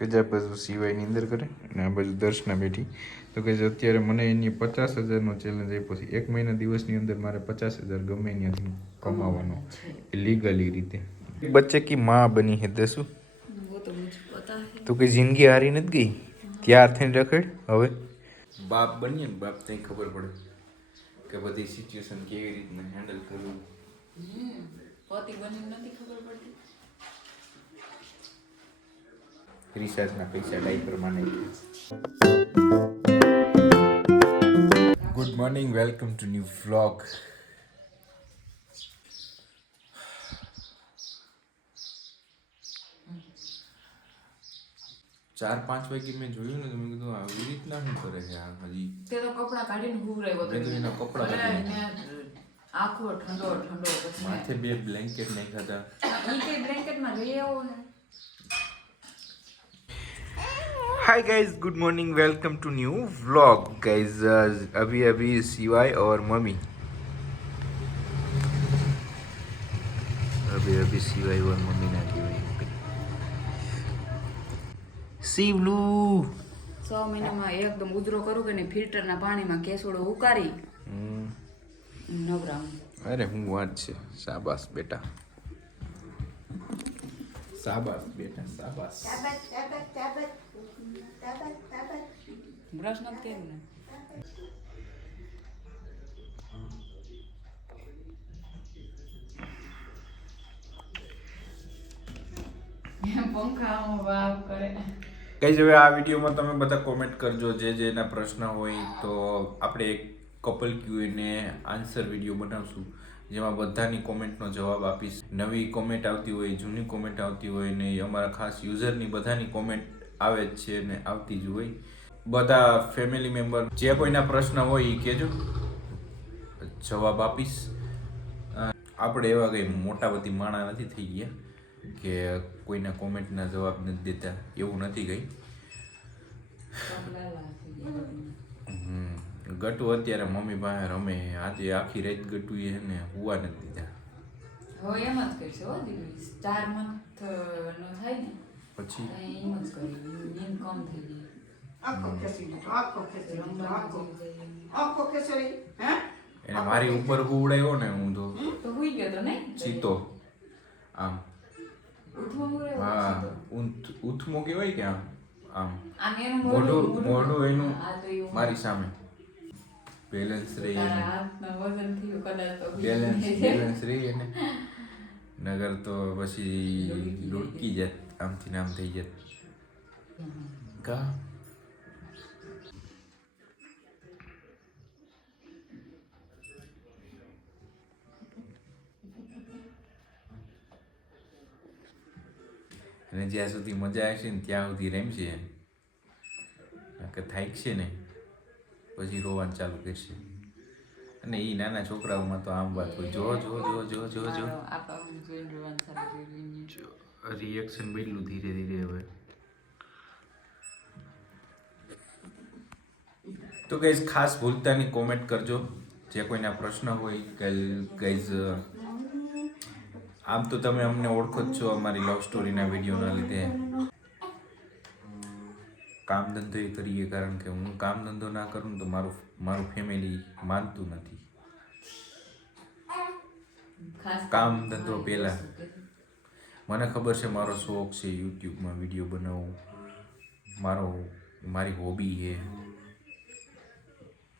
કે જે બાજુ સિવાયની અંદર કરે અને આ બાજુ દર્શના બેઠી. તો કે અત્યારે મને એની 50,000નો ચેલેન્જ આપ્યો છે. 1 મહિના દિવસની અંદર મારે 50,000 ગમે ત્યાંથી કમાવાનો લીગલી રીતે. બચ્ચે કી માँ બની है दसू. वो तो मुझे पता है. તો કે જિંદગી હારી નથી ગઈ. ત્યાર થઈને રખડ હવે બાપ બનીએ ને બાપ ત્યાં ખબર પડે કે બધી સિચ્યુએશન કેવી રીતના હેન્ડલ કરવું. પતિ બની નથી ખબર પડતી. રિચાર્જના પૈસા ડાયપરમાં નાખ્યા. Good morning, welcome to new vlog. ચાર પાંચ વાગે મેં જોયું ને તો મેં કીધું આવી રીતના શું કરે છે આ હજી. તે તો કપડાં કાઢીને હુવરાવ્યો મેં તો એના કપડાં કાઢીને આખો ઠંડો માથે 2 બ્લેન્કેટ નાખ્યા હતા. ઈ કે બ્લેન્કેટમાં લઈ આવો ને. Hi guys, good morning, welcome to new vlog. Guys अभी शिवाय और मम्मी शिवाय और मम्मी ना की हुई शिवलू 6 મહિનામાં એકદમ ઉધરો કરું કે ને ફિલ્ટરના પાણીમાં કેસોડો ઉકારી નવરામ. અરે હું વાત છે. શાબાશ બેટા, શાબાશ બેટા, શાબાશ. બ્રશ નથી કર્યું ને. પંખા વાવ કરે. કઈ હવે આ વિડીયોમાં તમે બધા કોમેન્ટ કરજો જે જેના પ્રશ્ન હોય. તો આપણે એક કપલ ક્યુએને આન્સર વિડીયો બનાવશું જેમાં બધાની કોમેન્ટનો જવાબ આપીશ. નવી કોમેન્ટ આવતી હોય, જૂની કોમેન્ટ આવતી હોય ને અમારા ખાસ યુઝરની બધાની કોમેન્ટ આવે જ છે ને આવતી જ હોય. બધા ફેમિલી મેમ્બર જે કોઈના પ્રશ્ન હોય એ કહેજો, જવાબ આપીશ. આપણે એવા કંઈ મોટા બધી માણા નથી થઈ ગયા કે કોઈના કોમેન્ટના જવાબ નથી દેતા, એવું નથી ગઈ. ગટુ અત્યારે મમ્મી પાસે રમે. આજે આખી રાત ગટુ એ ને હુવા નથી દીધા. હવે એમ જ કરશે હો દીદી. 4 મંથ નો થાય ને પછી એમ જ કરી નીંદ કમ થઈ ગઈ. એને મારી ઉપર ઉડાયો ને હું તો હુઈ ગયો તો નહીં ચીતો. આમ હા, ઉથમો કહેવાય કે આમ આમ મોઢું એનું મારી સામે. બેલેન્સ રહી બેલેન્સ રહી એને નગર તો પછી લુડકી જાત, આમથી નામ થઈ જાત. કા અને જ્યાં સુધી મજા આવશે ને ત્યાં સુધી રમશે. કે થાય છે ને પછી રોવાનું ચાલુ કરશે. અને એ નાના છોકરાઓમાં તો આમ વાત હોય. જો જો જો જો જો જો રિએક્શન બદલું ધીરે ધીરે હવે. તો ગાઈઝ ખાસ ભૂલતા નહીં કોમેન્ટ કરજો જે કોઈના પ્રશ્ન હોય. ગાઈઝ આમ તો તમે અમને ઓળખો જ છો અમારી લવ સ્ટોરીના વિડીયોના લીધે. કામ ધંધો એ કરીએ કારણ કે હું કામ ધંધો ના કરું તો મારું ફેમિલી માનતું નથી. કામ ધંધો પહેલા. મને ખબર છે મારો શોખ છે યુટ્યુબમાં વિડીયો બનાવવું, મારી હોબી છે.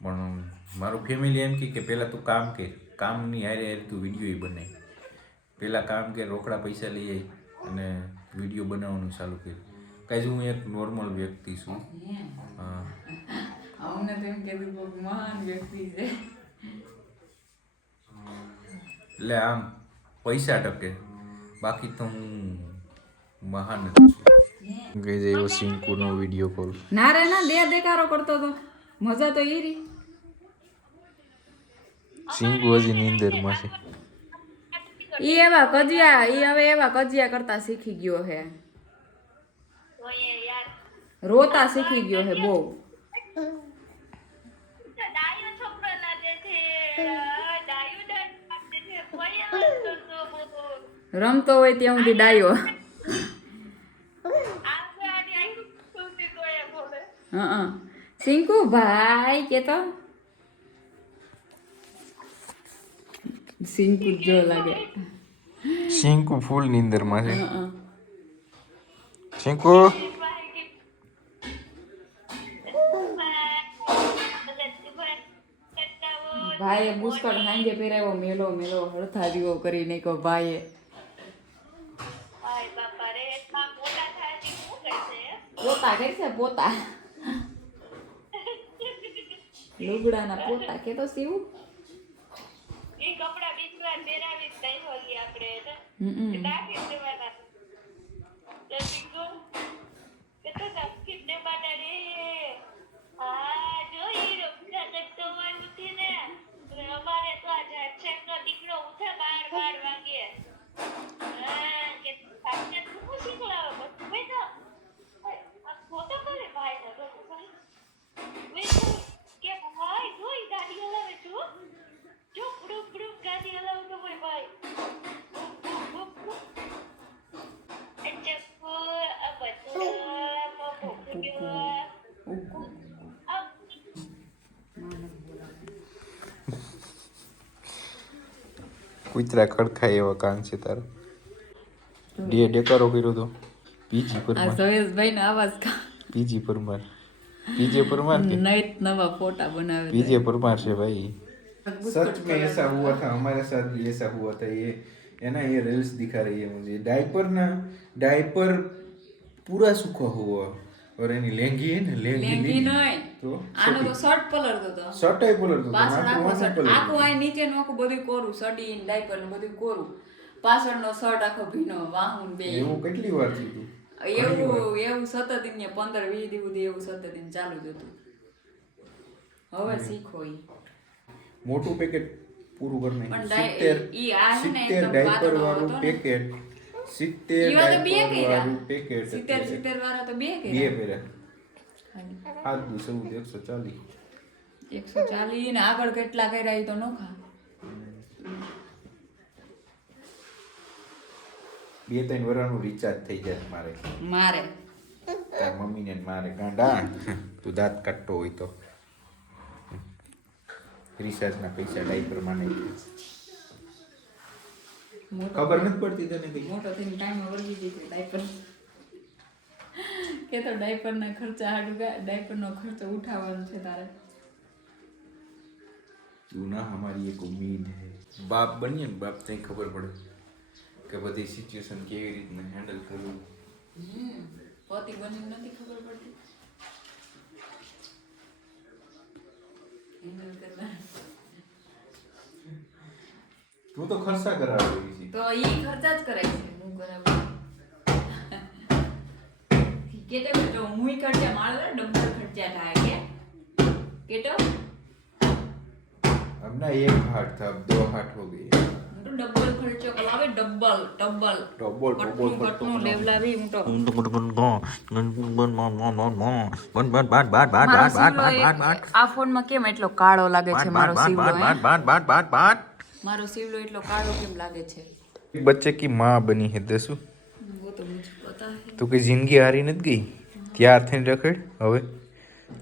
પણ મારું ફેમિલી એમ કે પહેલાં તું કામ કર, કામની હારે હારે તું વિડીયો બનાય. પહેલાં કામ કે રોકડા પૈસા લઈ આવી અને વિડીયો બનાવવાનું ચાલુ કર્યું. કાંઈ હું એક નોર્મલ વ્યક્તિ છું. હા, અમને તો એમ કીધું બહુ મહાન વ્યક્તિ છે. એટલે આમ પૈસા ટકે, બાકી તો હું મહાન જ છું. ગઈ જાય સિંકુનો વિડીયો કોલ. ના રે ના, દેકારો કરતો તો મજા તો એ રી. સિંકુ હજી નીંદરમાં છે. ઈ હવે એવા કજિયા કરતા શીખી ગયો હે. રોતા શીખી ગયો હે બહુ. રમતો હોય ત્યાં સુધી ડાયો. હા સિંકુ ભાઈ કે તો સિંકુ જો લાગે શિંકુ ફૂલ નીંદરમાં છે. હા શિંકુ ભાઈએ બુસ્કટ હાંજે પહેરાવ્યો મેલો મેલો હળથા દીવો કરી નાખ્યો ભાઈએ. પોતા કરશે પોતા લુગડાના પોતા કે તો સીવું કૂતરા ખડખાય એવા કાન છે તારો. ડેકારો કર્યો તો પીજી આ પરમાર. સવેશભાઈ નો અવાજ પીજી પરમાર. पीजे परमार के नए नवा फोटा बनावे पीजे परमार से भाई. सच में ऐसा हुआ था, हमारे साथ भी ऐसा हुआ था. ये ना ये रील्स दिखा रही है मुझे. डायपर पूरा सूखा हुआ और यानी लेंगी है ना लेंगी नहीं तो આનો તો શર્ટ પલળતો તો શર્ટ આય પલળતો પાછળ આખો શર્ટ આખો આ નીચે નો આખું બધું કોરું સડી ડાયપર ને બધું કોરું પાછળનો શર્ટ આખો ભીનો વાહુન બે એવું કેટલી વાર થયું તું? એવું સતત ઇને 15-20 દિવસ સુધી એવું સતત ઇને ચાલુ જ હતું. હવે શીખો ઈ મોટું પેકેટ પૂરું કરી પણ નાખ્યું. ઈ આ છે ને 70 એકદમ ડાયપર પાતળો વાળું હતો ને. પેકેટ 70 ઈ વાળા બે ડાયપર કર્યા વાળું પેકેટ 70 વાળા તો બે બે કર્યા પેરા હાથ દુ 140 140 ને આગળ કેટલા કર્યા ઈ તો નોખા 2-3 વર્ષનું રિચાર્જ થઈ જાય મારે તાર મમ્મીને ને મારે ગાંડા તું દાંત કાઢતો હોય તો રિચાર્જના પૈસા ડાયપર માં નહીં ખબર નથી પડતી તને કઈ મોટો થઈને ટાઈમ વળગી જઈ ડાયપર કે તો ડાયપર ના ખર્ચા હાડુગા ડાયપર નો ખર્ચો ઉઠાવવાનો છે તારે. તું ના हमारी एक उम्मीद है. બાપ બનીએ ને બાપ તને ખબર પડે કે બધી સિચ્યુએશન કેવી રીતના હેન્ડલ કરવું. પતિ બનીને નથી ખબર પડતી હેન્ડલ કરતા. તું તો ખર્ચા કરાવી છે તો ઈ ખર્ચા જ કરાય છે હું કરાવું કેટો કેટો હુંય ખર્ચા મારે ડબલ ખર્ચા થાય કે કેટો अब ना एक हाथ था अब 2 हाथ हो गए. તો ડબલ ખર્ચો કરાવે ડબલ કટનું લેવલાવી હું તો આ ફોનમાં કેમ એટલો કાળો લાગે છે મારો સીવડો મારો સીવડો એટલો કાળો કેમ લાગે છે बच्चे की माँ बनी है दसू. वो तो मुझे पता है તો કઈ જિંદગી હારી નથી ગઈ ત્યાર થઈને રખડ.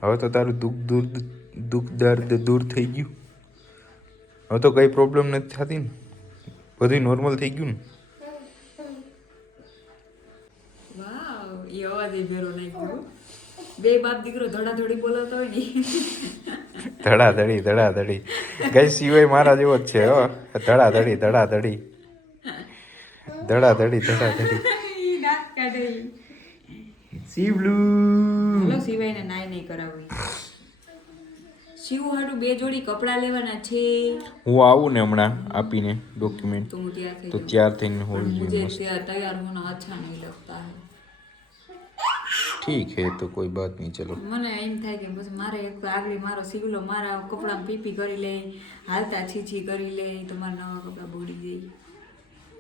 હવે તો તારું દુઃખ દર્દ દૂર થઈ ગયું. હવે તો કઈ પ્રોબ્લેમ નથી થતી ને બધું નોર્મલ થઈ ગયું ને. વાવ એ અવાજ એ ભેરો નાખ્યો બે બાપ દીકરો ધડાધડી બોલાતો હોય ને ધડાધડી ગઈ સિવાય મારા જેવો જ છે હો. ધડાધડી ઈ દાંત કાઢે શિવલું હલો સિવાયને નાય નહીં કરાવી શિવ હાડું 2 જોડી કપડા લેવાના છે હું આવું ને હમણાં આપીને ડોક્યુમેન્ટ તો હું તૈયાર થઈ તો જાઉં. ત્યાર થઈને હોવી मुझे જોઈએ મસ્ત. तैयार होना अच्छा नहीं लगता है ઠીક હે તો કોઈ બાત નહીં ચલો. મને એમ થાય કે બસ મારે એક આગળ મારો સીવલો મારા કપડાં પીપી કરી લે હાલતા છીછી કરી લે તો મારા નવા કપડાં બોડી જાય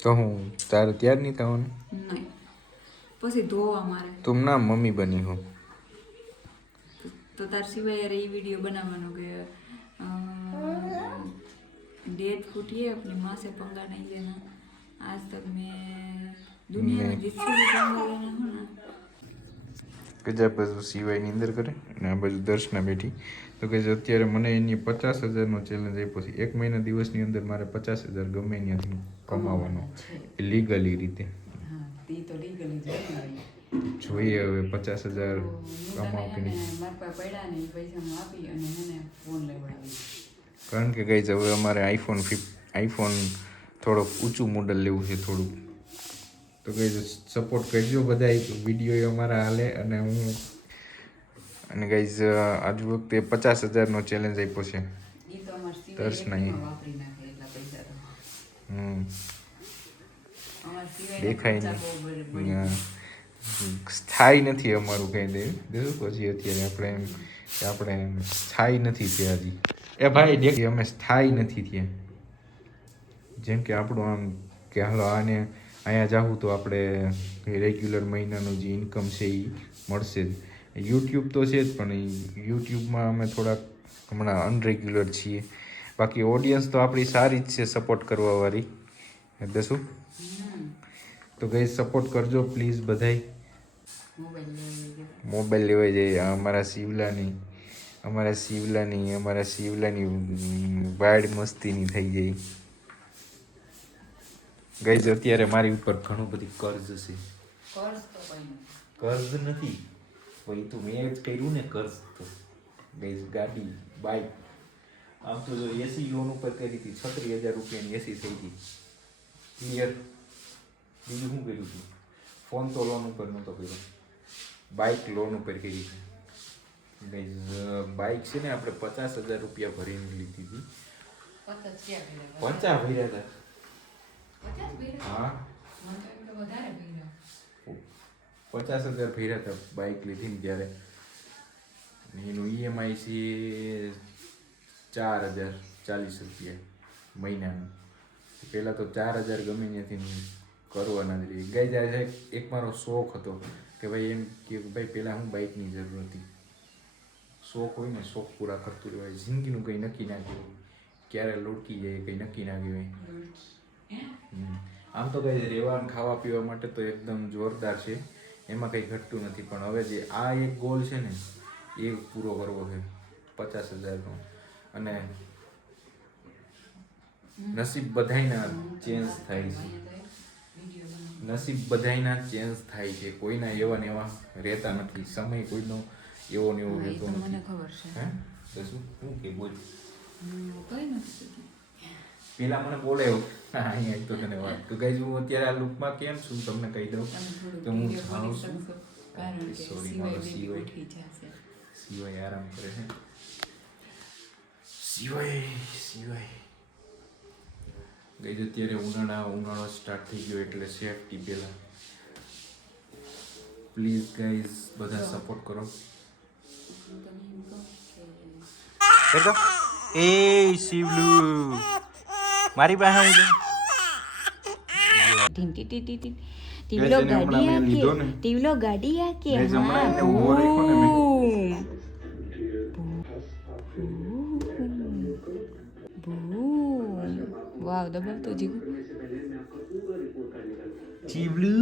તો હું તારે ત્યાર નહીં થવાનું. નહીં પછી ધોવા મારે तुम ना मम्मी बनी हो. તો તાર સિવાય યાર એ વિડીયો બનાવવાનો કે डेट फूटी है अपनी माँ से पंगा नहीं लेना आज तक मैं दुनिया में जिससे भी पंगा लेना हो ना કે આ બાજુ સિવાયની અંદર કરે અને આ બાજુ દર્શના બેઠી. તો કે અત્યારે મને એની 50,000નો ચેલેન્જ આપ્યો છે. 1 મહિના દિવસની અંદર મારે 50,000 ગમે ત્યાંથી કમાવાનો લીગલી રીતે. હા તે તો લીગલી જોઈએ હવે 50,000 કમાવ કે નહીં. મારા પાસે પડ્યા ને એ પૈસા હું આપી અને એને ફોન લેવડાવી. કારણ કે ગાઈઝ હવે અમારે આઈફોન થોડોક ઊંચું મોડલ લેવું છે થોડુંક. તો ગાઈઝ સપોર્ટ કરજો બધા, વિડીયો અમારા હાલે. અને ગાઈઝ આજ વખતે 50,000નો ચેલેન્જ આપ્યો છે. એ તો અમાર દર્શના સિવાય વાપરી નાખે એટલા પૈસા તો. અમાર સિવાય દેખાય નહીં, સ્થાયી નથી અમારું કંઈ દેવું પછી અત્યારે આપણે સ્થાયી નથી થયા હજી. એ ભાઈ દેખ અમે સ્થાયી નથી થયા. જેમ કે આપણું આમ કે હાલો આને અહીંયા જાવું તો આપણે રેગ્યુલર મહિનાનું જે ઇન્કમ છે એ મળશે જ. યુટ્યુબ તો છે જ, પણ યુટ્યુબમાં અમે થોડાક હમણાં અનરેગ્યુલર છીએ. બાકી ઓડિયન્સ તો આપણી સારી જ છે સપોર્ટ કરવાવાળી. એટલે શું, તો ગઈ સપોર્ટ કરજો પ્લીઝ બધાય. મોબાઈલ લેવાઈ જાય અમારા શિવલાની વાડ મસ્તીની થઈ જાય. ગઈ અત્યારે મારી ઉપર ઘણું બધી કર્જ છે. કર્જ નથી ભાઈ, તું મેં જ કર્યું ને કર્જ. તો ગઈ ગાડી, બાઇક, આમ તો જો એસી લોન ઉપર કરી હતી 36,000 રૂપિયાની એસી થઈ ગઈ ક્લિયર. બીજું શું કર્યું હતું? ફોન તો લોન ઉપર નહોતો કર્યો, બાઇક લોન ઉપર કરી હતી. બાઇક છે ને આપણે 50,000 રૂપિયા ભરીને લીધી હતી. 50 ભર્યા હતા. હા 50,000 ભર્યા હતા બાઇક લીધી ને ત્યારે. એનું ઈએમઆઈ છે 4,040 રૂપિયા મહિનાનું. પહેલાં તો 4,000 ગમે ત્યાંથી કરવાના જ રહી. ગઈ જાય એક મારો શોખ હતો કે ભાઈ એમ કે ભાઈ પહેલાં હું બાઇકની જરૂર હતી. શોખ હોય ને, શોખ પૂરા કરતું રહેવાય. જિંદગીનું કંઈ નક્કી ના કહેવાય, ક્યારે લૂટકી જાય કંઈ નક્કી ના કહેવાય. આમ તો કંઈ રહેવાનું ખાવા પીવા માટે તો એકદમ જોરદાર છે, એમાં કંઈ ઘટતું નથી. પણ હવે જે આ એક ગોલ છે ને એ પૂરો કરવો છે 50,000નો. અને નસીબ બધાયના ચેન્જ થાય છે. નસીબ બધાયના ચેન્જ થાય છે, કોઈના એવા ને એવા રહેતા નથી. સમય કોઈનો એવો ને એવો રહેતો નથી. મને ખબર છે. હે તો શું કે બોલ. કઈ નથી. પેલા મને બોલાયો અહીંયા તો તને વાત તો ગઈ. હું અત્યારે આ લુકમાં કેમ છું તમને કહી દઉં તો હું જાણું છું. સોરી મારો સિવાય આરામ કરે છે. સિવાય ગઈ અત્યારે ઉનાળો સ્ટાર્ટ થઈ ગયો એટલે સેફટી પહેલા પ્લીઝ ગાઈઝ બધા સપોર્ટ કરો. એ શિવલુ મારી પાસે ટીવલો ગાડી આકે વાવ દબાવતો જીગુ. ચીવલુ